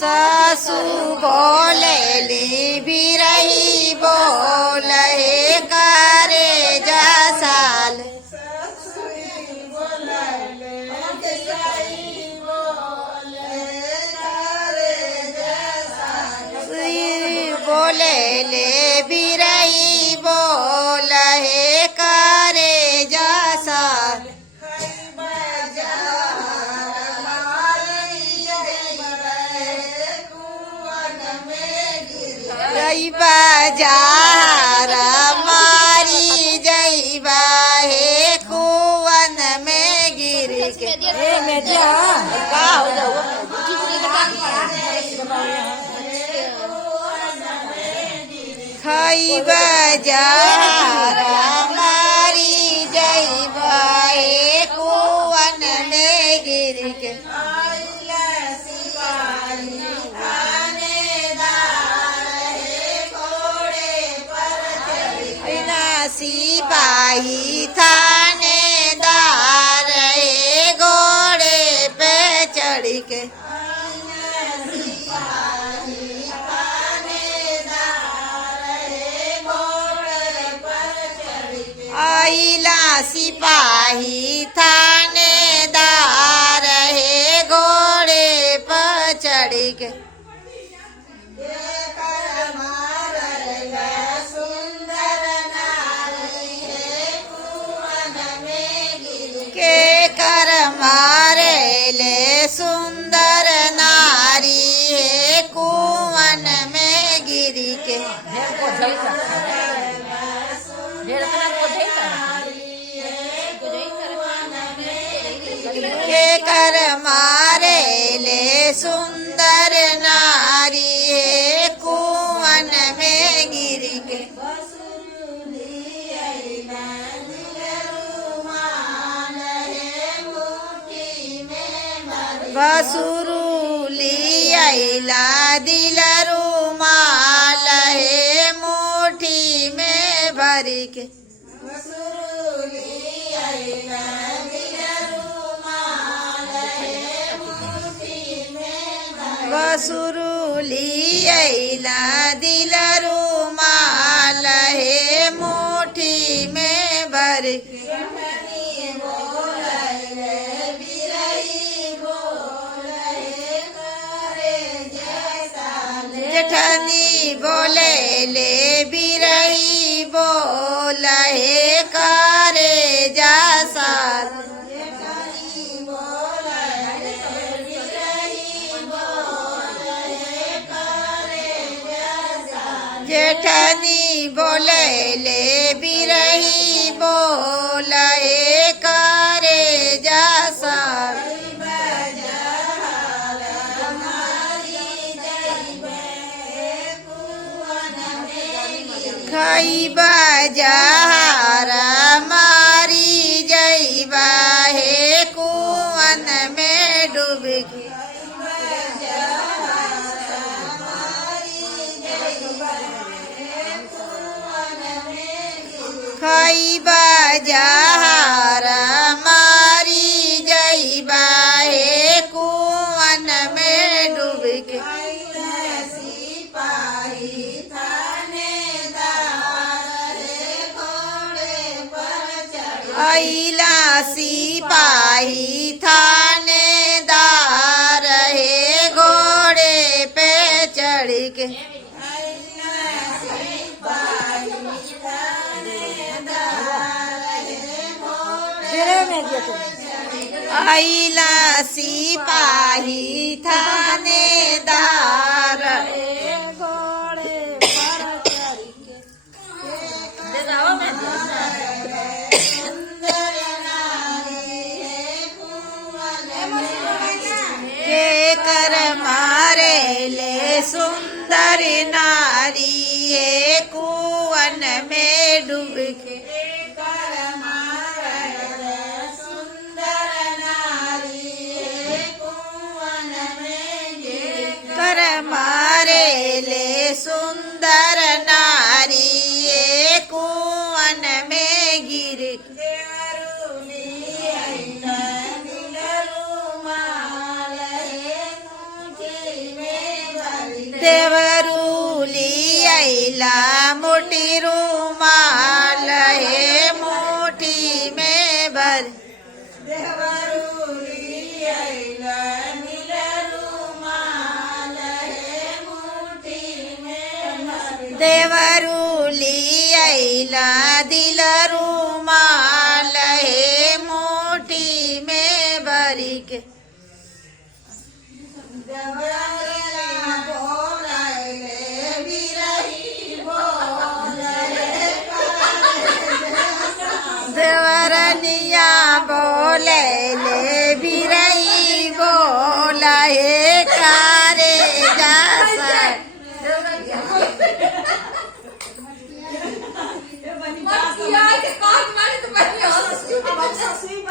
सासू बोलेली बिरही बोले करे जा साल बोलेले बिरही बोले करे जा साल जय बाजार मारी जय बाहे कुवन में गिर के खाई बाजार मारी जय बाहे कुवन में गिर के सिपाही थानेदार घोड़े पे चढ़ के आइला सिपाही थानेदार घोड़े पर चढ़ के कर मारे ले सुंदर नारी है कुवन में गिर के कर मारे ले सुंदर नारी है कुवन में गिर के बसुरुली आइला दिल रुमाल है मुट्ठी में भर के बसुरुली आइला दिल रुमाल है मुट्ठी में भर के जेठनी बोले ले बिरही बोले करे जा साल जेठनी बोले ले बिरही बोले करे जा साल खाई बाजार मारी जय बाहे कुवन में डूब के खाई बाजार मारी जय बाहे कुवन में डूब के आइला सिपाही थानेदार घोड़े पे चढ़ के आइला सिपाही थानेदार कर मारे ले सुंदर नारी है कुवन में डूब के कर मारे ले सुंदर नारी कुवन में गिर के बर देवरुली आईला दिल रुमाल हे मुट्ठी में भरी के देवरनिया बोले ले बिरई बोला हे कारे जासा मत किया के काट मारे तो पहले